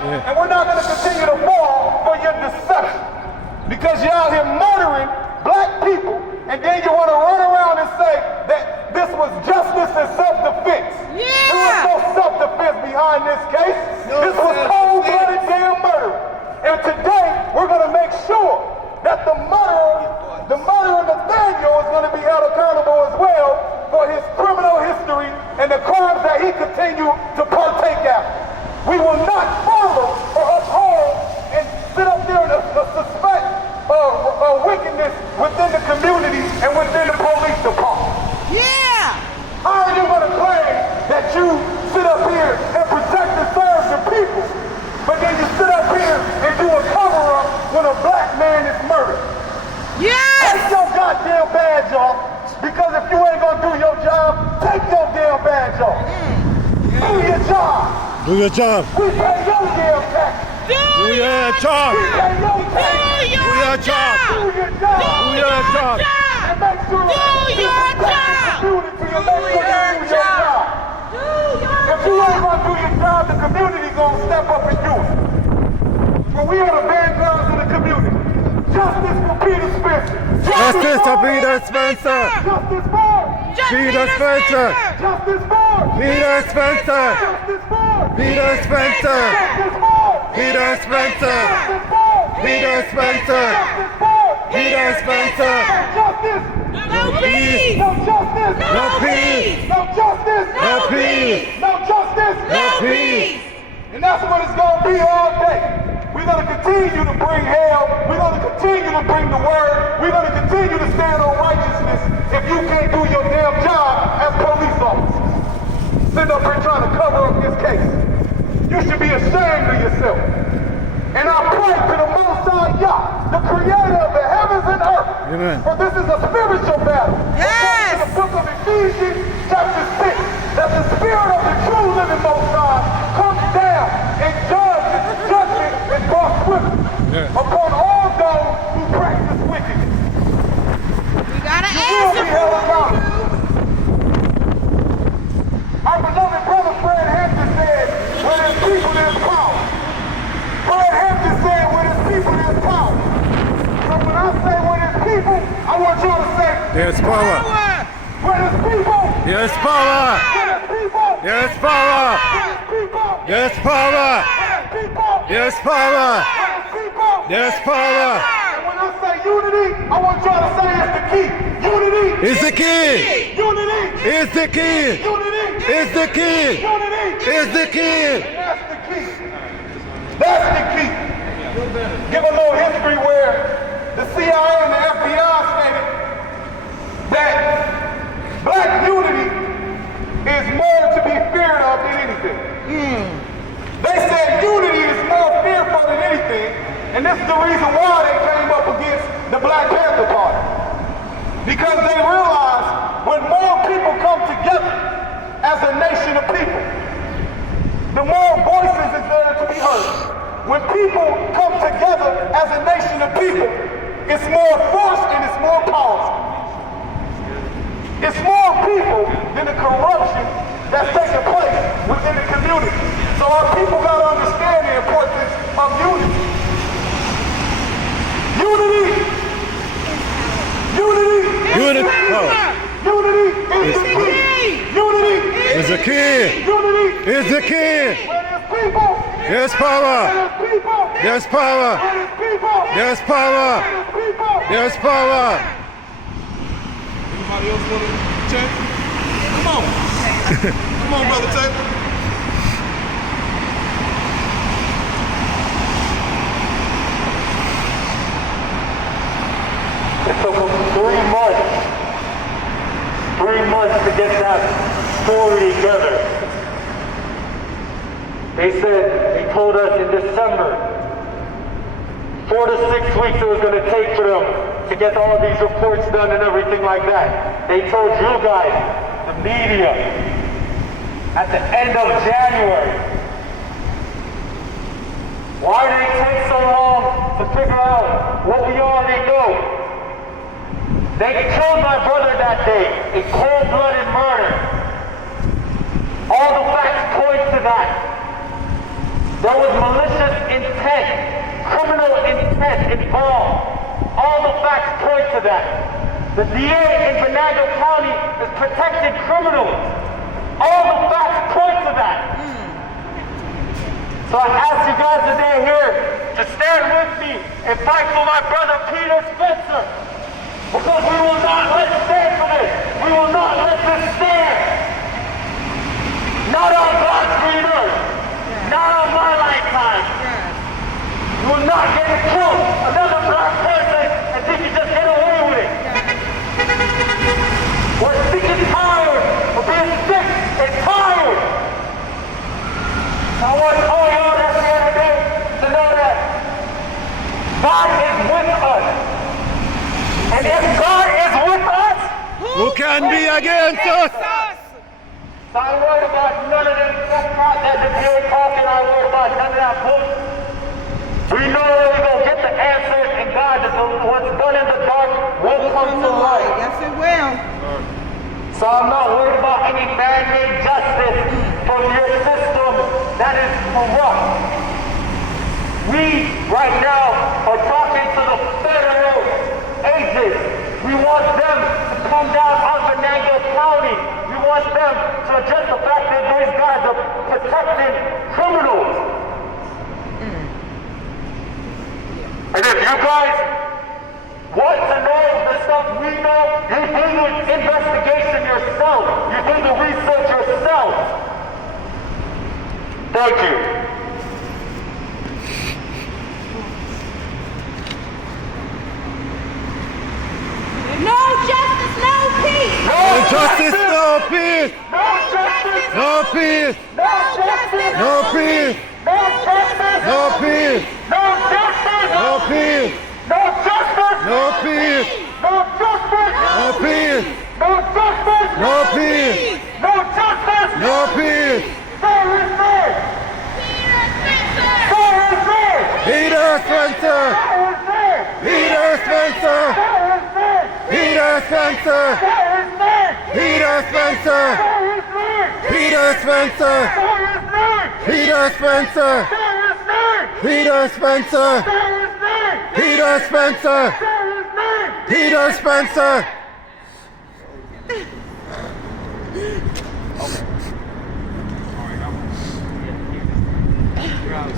And we're not going to continue to fall for your deception. Because you're out here murdering black people, and then you want to run around and say that this was justice and self-defense. There was no self-defense behind this case. This was cold-blooded damn murder. And today, we're going to make sure that the murderer Nathaniel is going to be held accountable as well for his criminal history and the crimes that he continued to partake after. We will not follow or uphold and sit up there and suspect wickedness within the community and within the police department. How are you going to claim that you sit up here and protect and serve the people, but then you sit up here and do a cover-up when a black man is murdered? Take your goddamn badge off, because if you ain't gonna do your job, take your damn badge off. Do your job. Do your job. We pay your damn tax. Do your job. We pay your tax. Do your job. Do your job. Do your job. And make sure that you protect the community and make sure you do your job. If you ain't gonna do your job, the community gonna step up and do it. But we are the vanguards of the community. Justice for Peter Spencer. Justice for Peter Spencer. Justice for Peter Spencer. Justice for Peter Spencer. Justice for Peter Spencer. Justice for Peter Spencer. Justice for Peter Spencer. Justice for Peter Spencer. Justice. No peace. No justice. No peace. No justice. No peace. No justice. No peace. And that's what it's going to be all day. We're going to continue to bring hell. We're going to continue to bring the word. We're going to continue to stand on righteousness if you can't do your damn job as police officers. Sitting up here trying to cover up this case. You should be ashamed of yourself. And I pray to the Most High Yah, the creator of the heavens and earth. Amen. For this is a spiritual battle. According to the book of Ephesians, chapter 6, that the spirit of the true living Most High comes down and judgment is brought swiftly upon all those who practice wickedness. You will be held accountable. Our beloved brother Fred Hampton said, when there's people, there's power. Fred Hampton said, when there's people, there's power. So when I say when there's people, I want y'all to say, There's power. when there's people, There's power. when there's people, There's power. there's people, There's power. there's people, There's power. And when I say unity, I want y'all to say it's the key. Unity It's the key. Unity It's the key. Unity It's the key. Unity It's the key. And that's the key. That's the key. Give a little history where the CIA and the FBI stated that black unity is more to be feared of than anything. They said unity is more fearful than anything, and this is the reason why they came up against the Black Panther Party. Because they realized when more people come together as a nation of people, the more voices is there to be heard. When people come together as a nation of people, it's more force and it's more powerful. It's more people than the corruption that's taking place within the community. So our people got to understand the importance of unity. Unity. Unity. Unity. Unity is the key. Unity It's the key. Unity It's the key. Where there's people. There's power. Where there's people. There's power. Where there's people. There's power. Where there's people. There's power. Anybody else want to check? Come on. Come on, Brother Taylor. It took them 3 months to get that story together. They told us in December, 4 to 6 weeks it was going to take for them to get all these reports done and everything like that. They told you guys, the media, at the end of January. Why did it take so long to figure out what we already know? They killed my brother that day, a cold-blooded murder. All the facts point to that. There was malicious intent, criminal intent involved. All the facts point to that. The DA in Venango County is protecting criminals. All the facts point to that. So I ask you guys today here to stand with me and fight for my brother Peter Spencer. Because we will not let stand for this. We will not let this stand. Not on God's green earth. Not on my lifetime. You will not get to kill another black person and think you just get away with it. We're sick and tired of being sick and tired. I want all y'all that's here today to know that God is with us. And if God is with us, Who can be against us? so I ain't worried about none of them that the DA talking. I ain't worried about none of that bullshit. We know that we're going to get the answers, and God, what's done in the dark will come to light. Yes, it will. So I'm not worried about any man-made justice from your system that is corrupt. We, right now, are talking to the federal agents. We want them to come down on Venango County. We want them to address the fact that these guys are protecting criminals. And if you guys want to know the stuff we know, you do the investigation yourself. You do the research yourself. Thank you. No justice, no peace. No justice, no peace. No justice. No peace. No justice. No peace. No justice. No peace. No justice. No peace. No justice. No peace. No justice. No peace. No justice. No peace. No justice. No peace. Fair is fair. Fair is fair. Peter Spencer. Fair is fair. Peter Spencer. Fair is fair. Peter Spencer. Fair is fair. Peter Spencer. Fair is fair. Peter Spencer. Fair is fair. Peter Spencer. Fair is fair. Peter Spencer. Fair is fair. Peter Spencer. Fair is fair. Peter Spencer.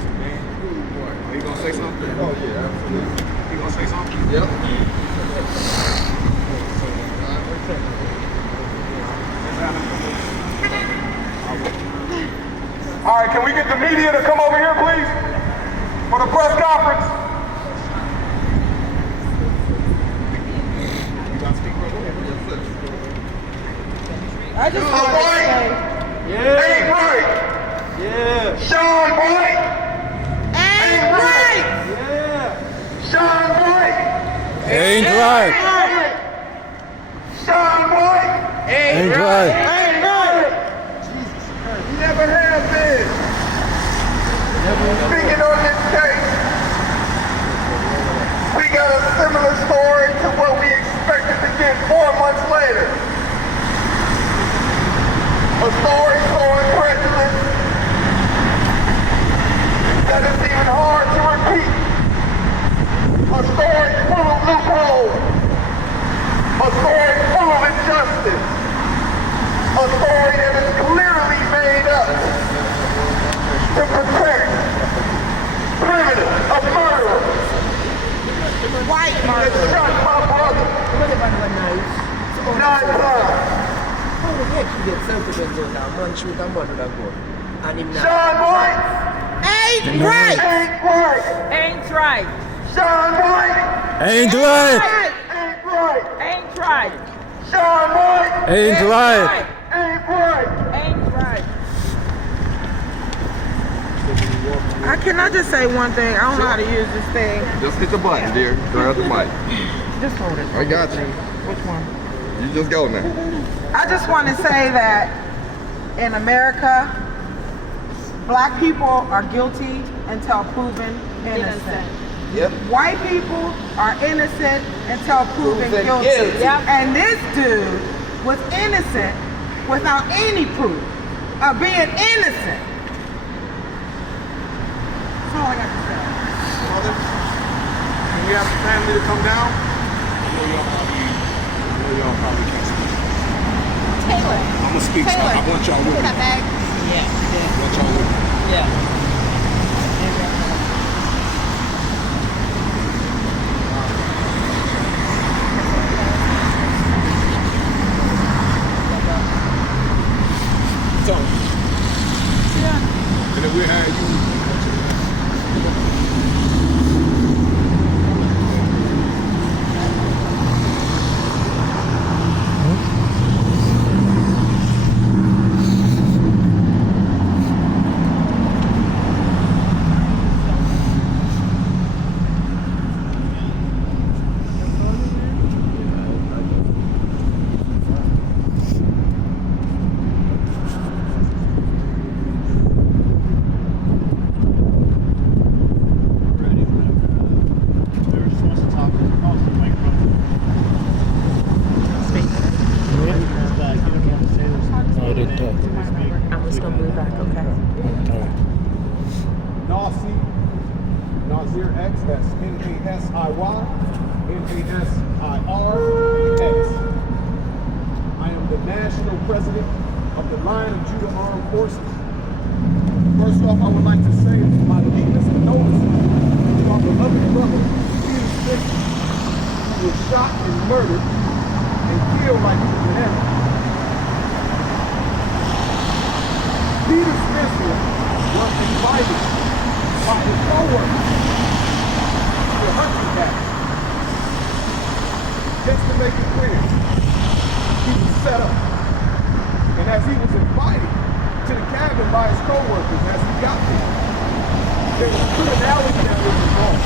Are you gonna say something? Oh yeah, absolutely. You gonna say something? Yep. All right, can we get the media to come over here, please? For the press conference. I just want to say, Ain't right. Yeah. Sean White. ain't right. Sean White. Ain't right. Sean White. Ain't right. Ain't right. Never have been. Speaking on this case, we got a similar story to what we expected to get 4 months later. A story so incredulous that it's even hard to repeat. A story full of loopholes. A story full of injustice. A story that is clearly made up to protect criminals, a murderer White that murder. shot my brother 9 times. Sean White Ain't right. ain't right. Ain't right. Sean White Ain't right. ain't right. Ain't right. Sean White Ain't right. ain't right. Ain't right. Can I just say one thing? I don't know how to use this thing. Just hit the button, dear. Grab the mic. Just hold it. I got you. Which one? You just go now. I just want to say that in America, black people are guilty until proven innocent. Yep. White people are innocent until proven guilty. And this dude was innocent without any proof of being innocent. That's all I got to say. me to come down, I know y'all probably can't speak. Taylor. I'm gonna speak. Taylor. I want y'all with me. That bag. Yeah. I want y'all with me. Yeah. So, and then we'll have you. I didn't talk. I'm just gonna move back, okay? Nasir X, that's N-A-S-I-Y, N-A-S-I-R-X. I am the national president of the Lion of Judah Armed Forces. First off, I would like to say my deepest condolences to our beloved brother, Peter Spencer, who was shot and murdered and killed like he was an animal. Peter Spencer was invited by his co-workers to a hunting cabin. Just to make it clear, he was set up. And as he was invited to the cabin by his co-workers, as he got there was criminality that was involved.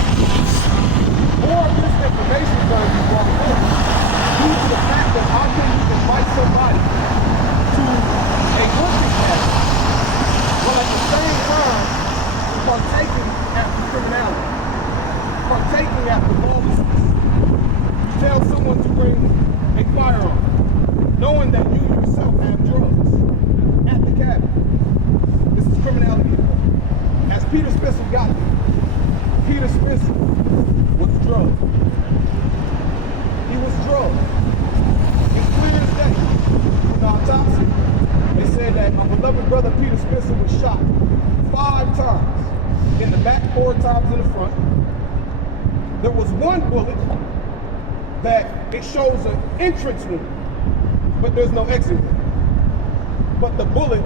More of this information is going to be brought forth due to the fact that how can you invite somebody to a hunting cabin while at the same time partaking after criminality, partaking after lawlessness. You tell someone to bring a firearm, knowing that you yourself have drugs at the cabin. This is criminality. As Peter Spencer got there, Peter Spencer was drugged. He was drugged. It's clear as day. From the autopsy, they said that my beloved brother Peter Spencer was shot 5 times. In the back, 4 times in the front. There was one bullet that it shows an entrance wound, but there's no exit wound. But the bullet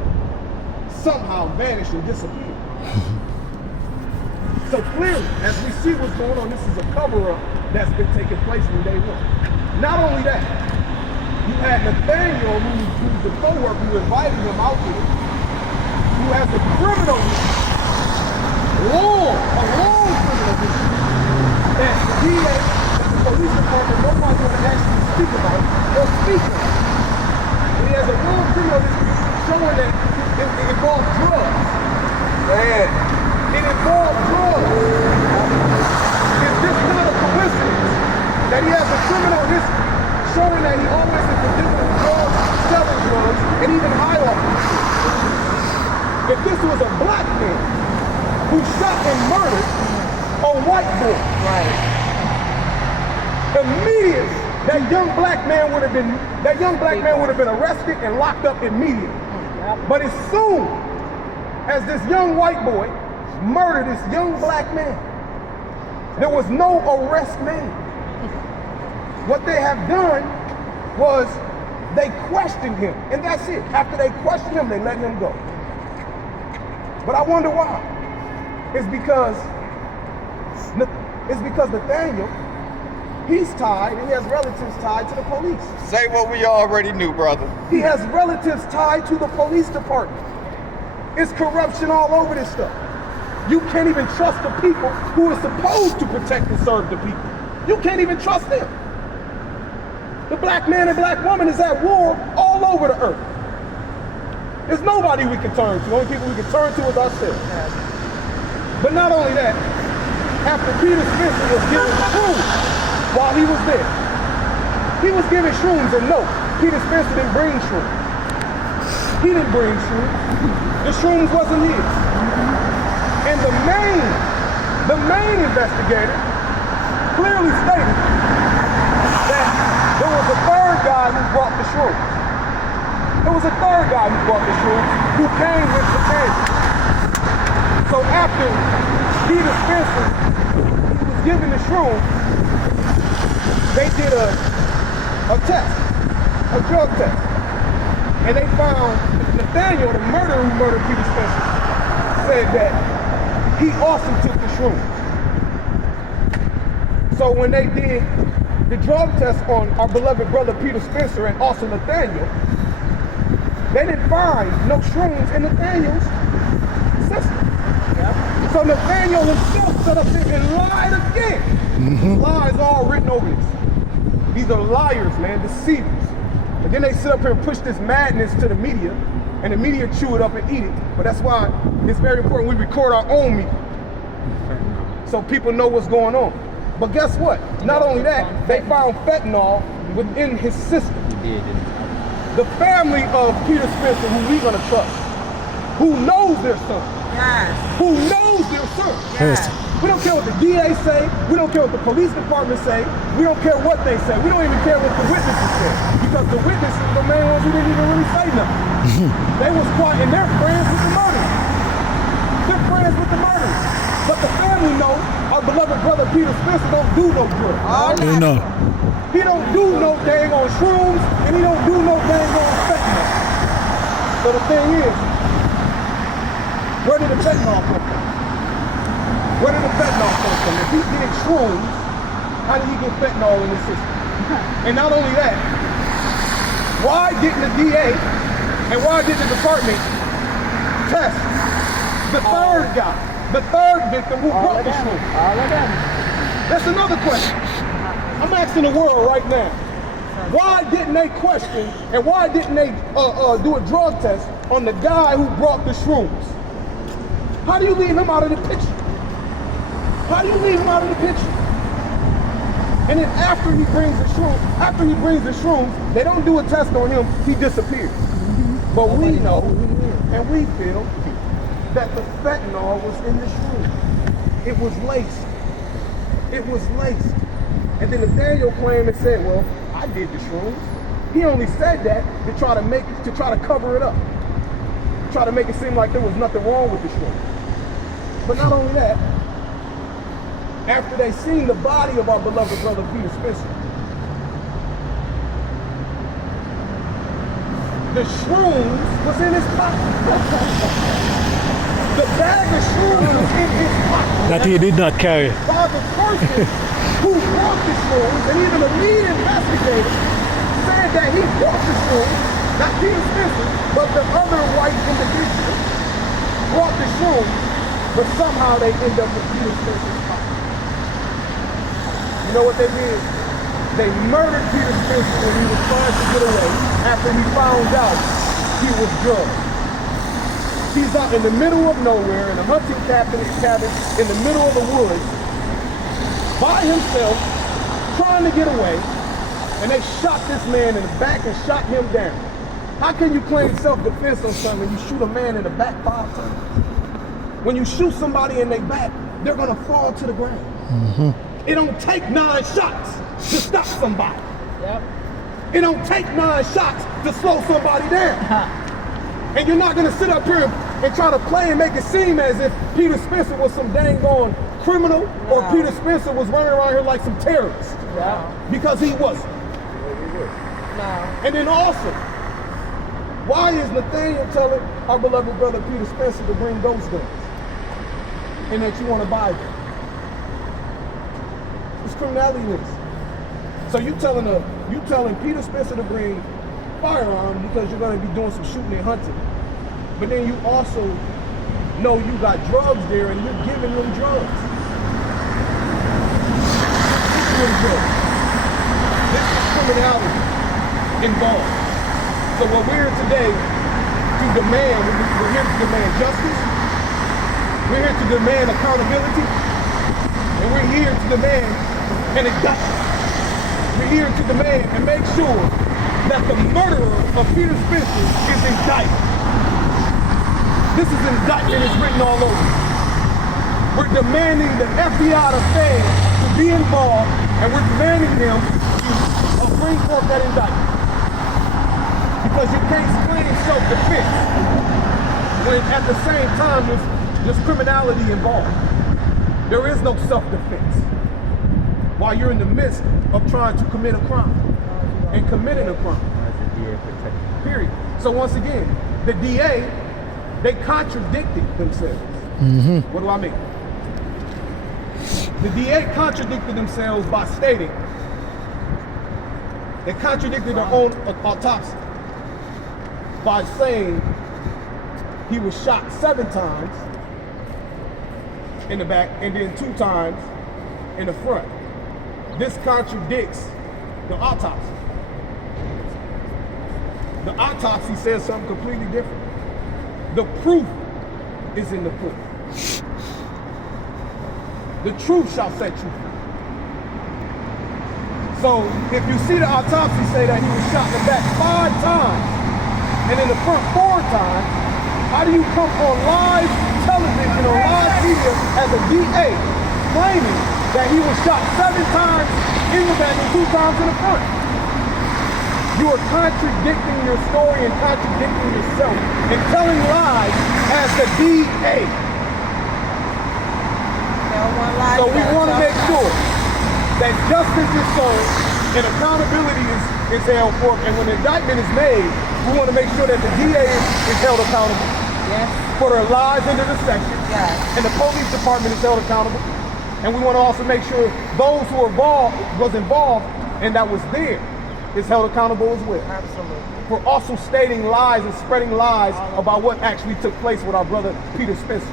somehow vanished and disappeared. So clearly, as we see what's going on, this is a cover-up that's been taking place from day one. Not only that, you had Nathaniel, who's the co-worker who invited him out here, who has a criminal history. A long criminal history that he has, that the police department, nobody want to actually speak about or speak on. And he has a long criminal history showing that it involved drugs. Man, it involved drugs. It's just not a coincidence that he has a criminal history showing that he always is addicted to drugs, selling drugs, and even high off. If this was a black man who shot and murdered a white boy. Right. Immediately, that young black man would have been arrested and locked up immediately. But as soon as this young white boy murdered this young black man, there was no arrest made. What they have done was they questioned him, and that's it. After they questioned him, they let him go. But I wonder why. It's because Nathaniel, he's tied, and he has relatives tied to the police. Say what we already knew, brother. He has relatives tied to the police department. It's corruption all over this stuff. You can't even trust the people who are supposed to protect and serve the people. You can't even trust them. The black man and black woman is at war all over the earth. There's nobody we can turn to. The only people we can turn to is ourselves. But not only that, after Peter Spencer was given shrooms while he was there, he was given shrooms, and no, Peter Spencer didn't bring shrooms. He didn't bring shrooms. The shrooms wasn't his. And the main investigator, clearly stated that there was a third guy who brought the shrooms. There was a third guy who brought the shrooms who came with the candy. So after Peter Spencer was given the shrooms, they did a test, a drug test. And they found Nathaniel, the murderer who murdered Peter Spencer, said that he also took the shrooms. So when they did the drug test on our beloved brother Peter Spencer and also Nathaniel, they didn't find no shrooms in Nathaniel's system. So Nathaniel himself set up there and lied again. Lies all written over this. These are liars, man, deceivers. And then they sit up here and push this madness to the media, and the media chew it up and eat it. But that's why it's very important we record our own media, so people know what's going on. But guess what? Not only that, they found fentanyl within his system. The family of Peter Spencer, who we're gonna trust, who knows their son, who knows their son. We don't care what the DA say. We don't care what the police department say. We don't care what they say. We don't even care what the witnesses say. Because the witnesses are the main ones who didn't even really say nothing. They was quiet and they're friends with the murderers. They're friends with the murderers. But the family know our beloved brother Peter Spencer don't do no good. You know. He don't do no dang on shrooms and he don't do no dang on fentanyl. So the thing is, where did the fentanyl come from? Where did the fentanyl come from? If he did shrooms, how did he get fentanyl in his system? And not only that, why didn't the DA and why did the department test the third guy, the third victim who brought the shrooms? That's another question. I'm asking the world right now. Why didn't they question and why didn't they do a drug test on the guy who brought the shrooms? How do you leave him out of the picture? How do you leave him out of the picture? And then after he brings the shrooms, they don't do a test on him, he disappears. But we know and we feel that the fentanyl was in the shroom. It was laced. It was laced. And then Nathaniel claimed and said, well, I did the shrooms. He only said that to try to cover it up. Try to make it seem like there was nothing wrong with the shrooms. But not only that, after they seen the body of our beloved brother Peter Spencer, the shrooms was in his pocket. The bag of shrooms was in his pocket. That he did not carry. By the person who brought the shrooms, and even the lead investigator said that he brought the shrooms, not Peter Spencer, but the other white individual brought the shrooms, but somehow they end up with Peter Spencer's pocket. You know what they did? They murdered Peter Spencer when he was trying to get away after he found out he was drugged. He's out in the middle of nowhere in a hunting cabin in the middle of the woods by himself trying to get away, and they shot this man in the back and shot him down. How can you claim self-defense on something when you shoot a man in the back 5 times? When you shoot somebody in their back, they're gonna fall to the ground. It don't take 9 shots to stop somebody. It don't take 9 shots to slow somebody down. And you're not gonna sit up here and try to play and make it seem as if Peter Spencer was some dang on criminal or Peter Spencer was running around here like some terrorist. Because he wasn't. And then also, why is Nathaniel telling our beloved brother Peter Spencer to bring those guns? And that you want to buy them? It's criminality in this. So you telling Peter Spencer to bring firearms because you're going to be doing some shooting and hunting. But then you also know you got drugs there and you're giving them drugs. This is criminality involved. So what we're here today to demand, we're here to demand justice, we're here to demand accountability, and we're here to demand an indictment. We're here to demand and make sure that the murderer of Peter Spencer is indicted. This is indictment is written all over. We're demanding the FBI to stand to be involved, and we're demanding them to bring forth that indictment. Because you can't claim self-defense when at the same time there's criminality involved. There is no self-defense while you're in the midst of trying to commit a crime and committing a crime. Period. So once again, the DA, they contradicted themselves. What do I mean? The DA contradicted themselves by stating they contradicted their own autopsy by saying he was shot 7 times in the back and then 2 times in the front. This contradicts the autopsy. The autopsy says something completely different. The proof is in the proof. The truth shall set you free. So if you see the autopsy say that he was shot in the back 5 times and in the front 4 times, how do you come on live television or live media as a DA claiming that he was shot 7 times in the back and 2 times in the front? You are contradicting your story and contradicting yourself and telling lies as the DA. So we want to make sure that justice is served and accountability is held for. And when the indictment is made, we want to make sure that the DA is held accountable for their lies and their deception. And the police department is held accountable. And we want to also make sure those who was involved and that was there is held accountable as well. Absolutely. For also stating lies and spreading lies about what actually took place with our brother Peter Spencer.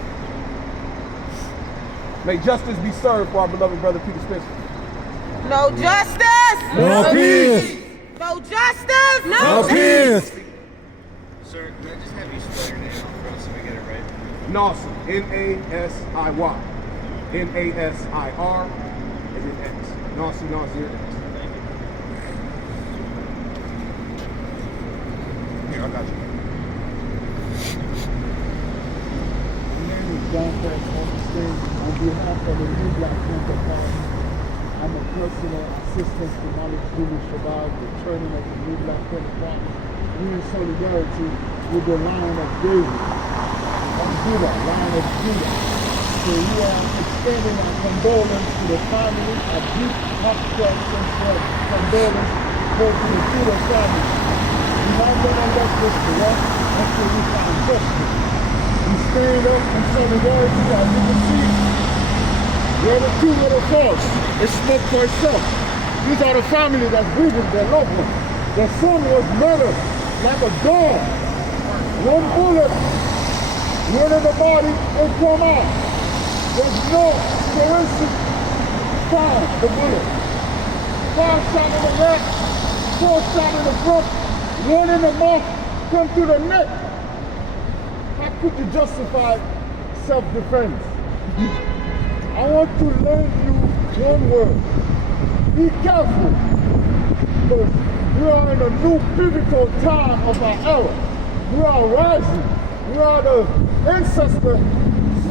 May justice be served for our beloved brother Peter Spencer. No justice! No peace! No justice! No peace! Sir, can I just have you spell your name for us so we get it right? Nasir, N-A-S-I-Y. N-A-S-I-R, and then X. Nasir, X. Here, I got you. John Pratt on behalf of the New Black Panther Party, I'm a personal assistant to Malik Jimmy Shabazz, the chairman of the New Black Panther Party. We in solidarity with the Lion of David, of Judah, Lion of Judah. So we are extending our condolence to the family, a deep, heartfelt, sincere condolence both to the Judah family. We're not going to let this rest until we find justice. We stand up in solidarity, as you can see. We're the two little falls. It spoke for itself. These are the family that's grieving their loved one. Their son was murdered like a dog. 1 bullet went in the body and come out. There's no forensic found the bullet. 5 shot in the neck, 4 shot in the front, 1 in the mouth, come through the neck. How could you justify self-defense? I want to lend you 1 word. Be careful, because we are in a new pivotal time of our era. We are rising. We are the ancestor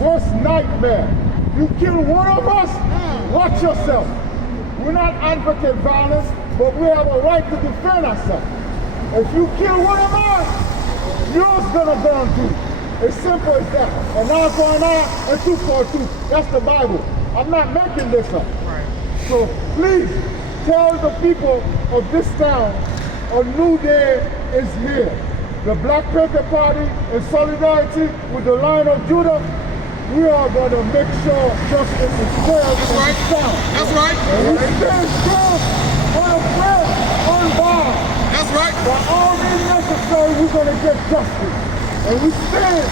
worst nightmare. You kill one of us, watch yourself. We're not advocating violence, but we have a right to defend ourselves. If you kill one of us, yours gonna burn too. As simple as that. An eye for an eye and tooth for a tooth. That's the Bible. I'm not making this up. So please tell the people of this town a new day is here. The Black Panther Party in solidarity with the Lion of Judah, we are going to make sure justice is served in this town. That's right. And we stand strong, unafraid, unbound. That's right. By all means necessary, we're going to get justice. And we stand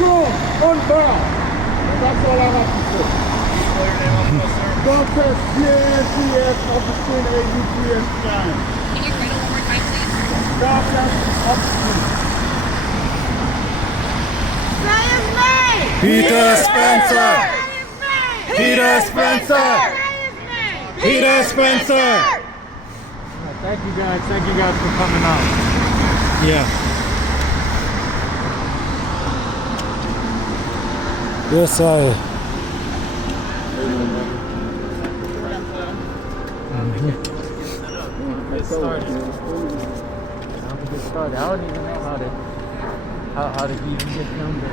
strong, unbound. And that's all I have to say. Spell your name out for us, sir. Don't press P-A-N-T-S, Upperton, A-U-T-S, Giant. Can you read it one more time, please? God bless Upperton. Say his name! Peter Spencer! Say his name! Peter Spencer! Say his name! Peter Spencer! Thank you guys for coming out. Yeah. Yes, Get started. I don't even know how to even get number.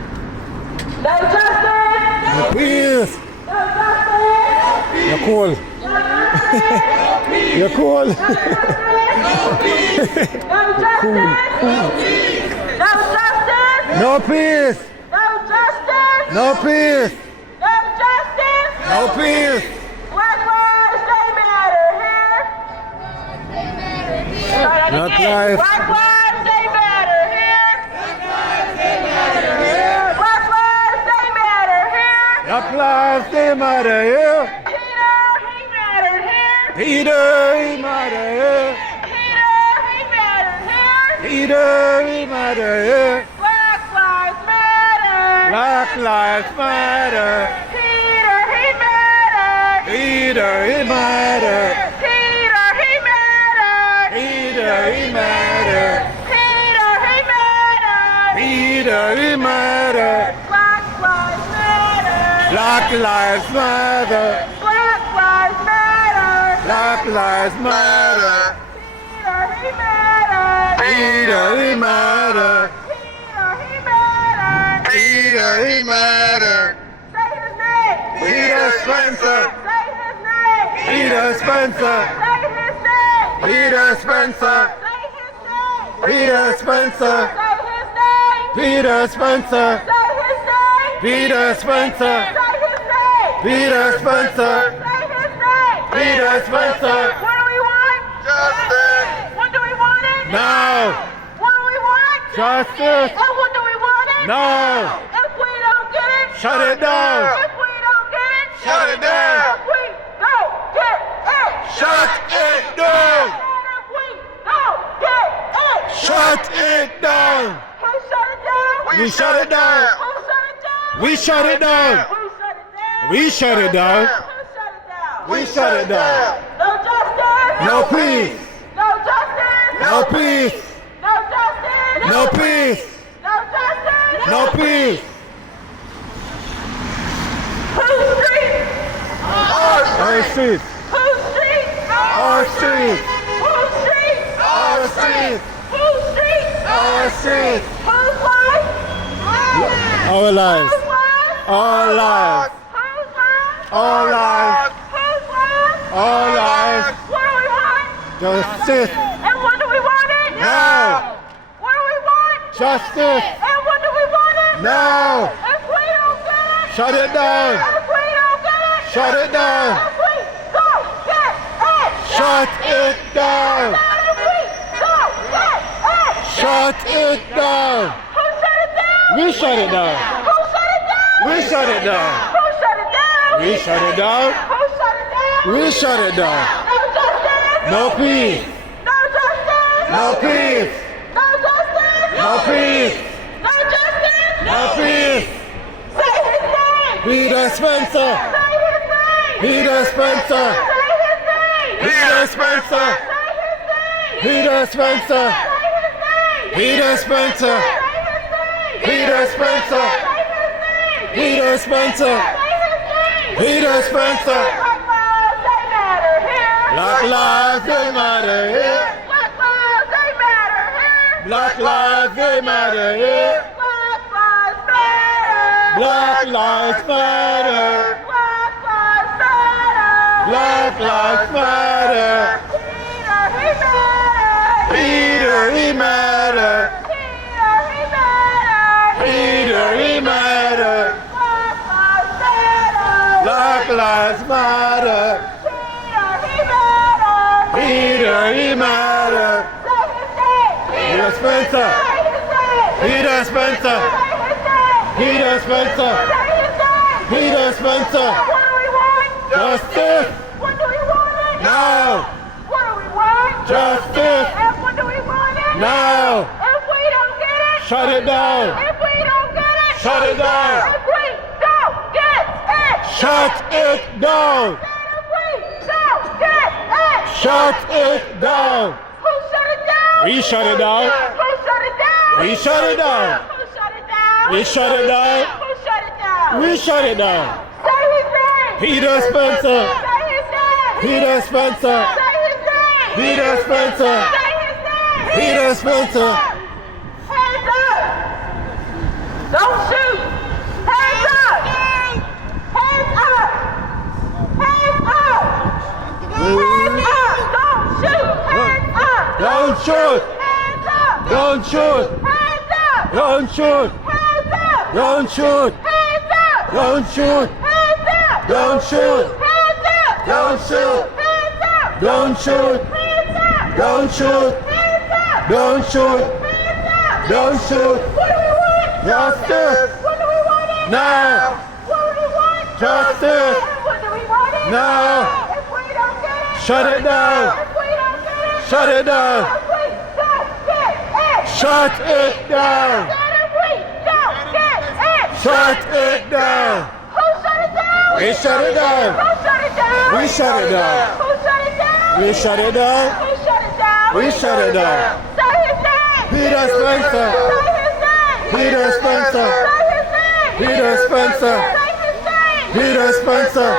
No justice! No peace! No justice! You're cool. You're cool. No justice! No justice! No peace! No justice! No peace! No justice! No peace! Black lives, they matter here. Black lives. Black lives, they matter here. Black lives, they matter here. Black lives, they matter here. Peter, he mattered here. Peter, he matter here. Peter, he mattered here. Black lives matter. Black lives matter. Peter, he mattered. Peter, he matter. Peter, he mattered. Peter, he matter. Peter, he mattered. Peter, he matter. Black lives matter. Black lives matter. Black lives matter. Black lives matter. Peter, he mattered. Peter, he matter. Peter, he mattered. Say his name. Peter Spencer. Say his name. Peter Spencer. Say his name. Peter Spencer. Say his name. Peter Spencer. Say his name. Peter Spencer. Say his name. Peter Spencer. Say his name. Peter Spencer. Say his name. Peter Spencer. What do we want? Justice. What do we want it? Now. What do we want? Justice. And what do we want it? No. If we don't get it, Shut it down. If we don't get it, Shut it down. If we don't get it, Shut it down. And if we don't get it, Shut it down. Who shut it down? We shut it down. Who shut it down? We shut it down. Who shut it down? We shut it down. Who shut it down? We shut it down. No justice. No peace. No justice. No peace. No justice. No peace. No justice. No peace. Whose street? Our street. Whose street? Our street. Whose street? Our street. Whose street? Our street. Whose life? Our lives. Whose life? Our lives. Whose life? Our lives. Whose life? Our lives. What do we want? Justice. And what do we want it? Now. What do we want? Justice. And what do we want it? Now. If we don't get it. Shut it down. If we don't get it. Shut it down. If we don't get it. Shut it down. If we don't get it. Shut it down. Who shut it down? We shut it down. Who shut it down? We shut it down. Who shut it down? We shut it down. Who shut it down? We shut it down. No justice. No peace. No justice. No peace. No justice. No peace. No justice. No peace. Say his name. Peter Spencer. Say his name. Peter Spencer. Say his name. Peter Spencer. Say his name. Peter Spencer. Say his name. Peter Spencer. Say his name. Peter Spencer. Say his name. Peter Spencer. Say his name. Peter Spencer. Black lives, they matter here. Black lives, they matter here. Black lives, they matter here. Black lives, they matter here. Black lives matter. Black lives matter. Black lives matter. Black lives matter. Peter, he mattered. Peter, he matter. Peter, he mattered. Peter, he matter. Black lives matter. Black lives matter. Peter, he mattered. Peter, he matter. Say his name. Peter Spencer. Say his name. Peter Spencer. Say his name. Peter Spencer. Say his name. Peter Spencer. What do we want? Justice. What do we want it? Now. What do we want? Justice. And what do we want it? Now. If we don't get it. Shut it down. If we don't get it. Shut it down. If we don't get it. Shut it down. If we don't get it. Shut it down. Who shut it down? We shut it down. Who shut it down? We shut it down. Who shut it down? We shut it down. Who shut it down? We shut it down. Say his name. Peter Spencer. Say his name. Peter Spencer. Say Peter Spencer. Peter Spencer. Hands up! Don't shoot! Hands up! Hands up! Hands up! Hands up! Don't shoot! Hands up! Don't shoot. Hands up! Don't shoot. Hands up! Don't shoot. Hands up! Don't shoot. Hands up! Don't shoot. Hands up! Don't shoot. Hands up! Don't shoot. Hands up! Don't shoot. Hands up! Don't shoot. Hands up! Don't shoot. Hands up! Don't shoot. What do we want? Justice. What do we want it? Now. What do we want? Justice. What do we want it? Now. If we don't get it. Shut it down. If we don't get it. Shut it down. If we don't get it. Shut it down. If we don't get it. Shut it down. Who shut it down? We shut it down. Who shut it down? We shut it down. Who shut it down? We shut it down. We shut it down. We shut it down. Say his name. Peter Spencer. Say his name. Peter Spencer. Say his name. Peter Spencer. Say his name. Peter Spencer.